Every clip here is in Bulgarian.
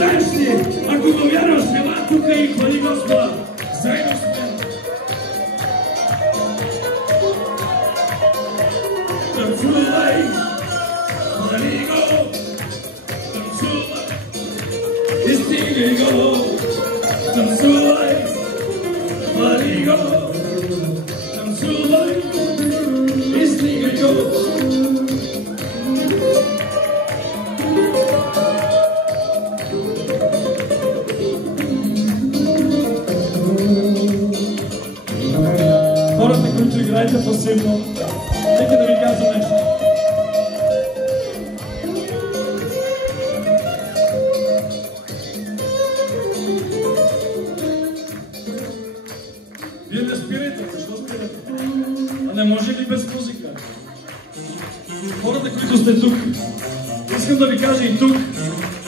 Знаеш ли, ако го вярваш, ела тука и хвали Господа. Заедно сме. Танцувай, хвали го, танцувай, и стигай го. Танцувай, хвали го, танцувай, и стигай го. Хората, които играете пасивно, нека да ви кажа нещо. Вие не спирайте, защо спирате? А не може ли без музика? Хората, които сте тук, искам да ви кажа и тук,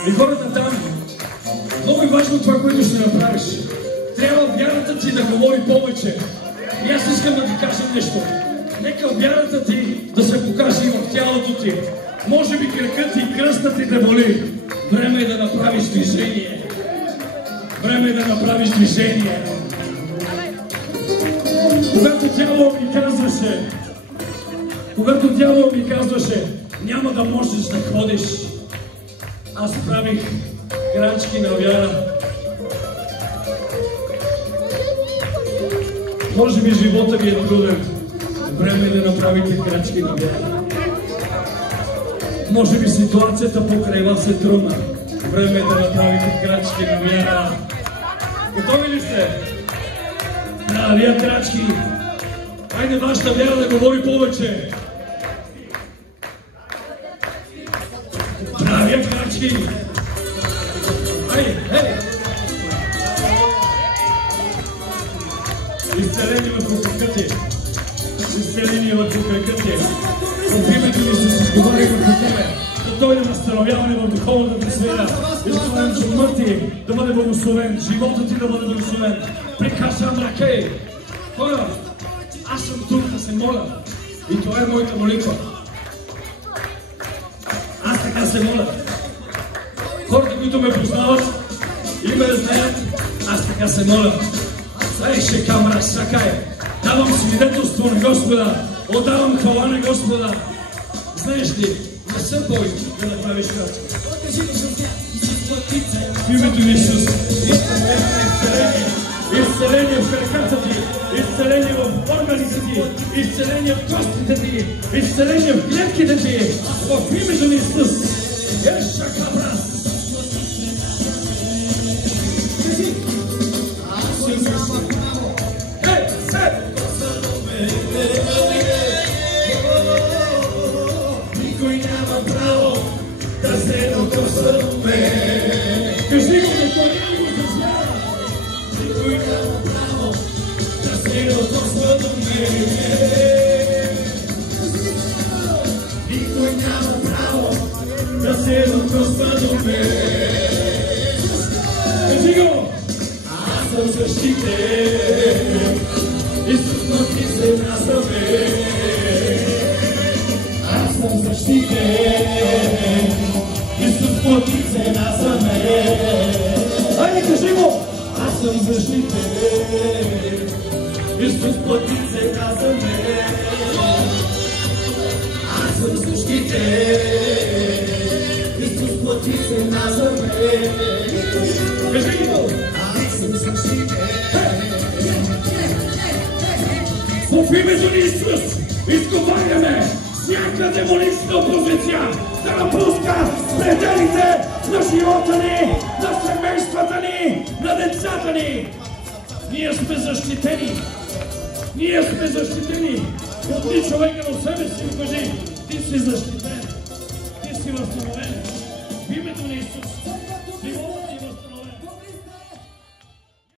и хората там, много е важно това, което ще направиш. Трябва вярата ти да говори повече. И аз искам да ти кажа нещо. Нека вярата ти да се покаже и в тялото ти. Може би кракът и кръстът ти да боли. Време е да направиш движение. Време е да направиш движение. Когато дявол ми казваше, няма да можеш да ходиш, аз правих крачки на вяра. Може би живота ви е труден. Време е да направите крачки на вяра. Може би ситуацията покрай вас е трудна. Време е да направите крачки на вяра. Готови ли сте? Да, вие крачки. Хайде вашата вяра да говори повече. Правя крачки. Хайде, хей! Изцеление върху кракът ти. Изцеление върху кракът ти. В името ми се изговаря върху тебе. Да дойде възстановяване в духовната ти сфера. Искам животът ти да бъде благословен. Животът ти да бъде благословен. Прикачвам ръке. Хора, аз съм тук да се моля. И това е моята молитва. Аз така се моля. Хората, които ме познават и ме знаят, аз така се моля. Знаеше камера, сакай. Давам свидетелство на Господа. Отдавам хвала на Господа. Знаеш ли, не се бой да направиш крачка. В името на Исус. Изцеление в краката ти. Изцеление в органите ти. Изцеление в костите ти. Изцеление в клетките ти. В името на Исус. Еша кабрас. Никой няма право да се докосва до мен. Кажи го, никой няма да звяра. Никой няма право да се докосва до мен. Никой няма право да се докосва до мен. Кажи го! Аз съм защитен. Исус носи се за мен. Аз съм защитен. Исус плати цена за мен. Хайде, кажи го! Аз съм защитен. Исус плати цена за мен. Аз съм защитен. Исус плати цена за мен. Кажи го! Аз съм защитен. В името на Исус изговаряме всяка демонична опозиция да напуска пределите на живота ни, на семействата ни, на децата ни. Ние сме защитени. Ние сме защитени. Отди човека на себе си и кажи, ти си защитен. Ти си възстановен. В името на Исус.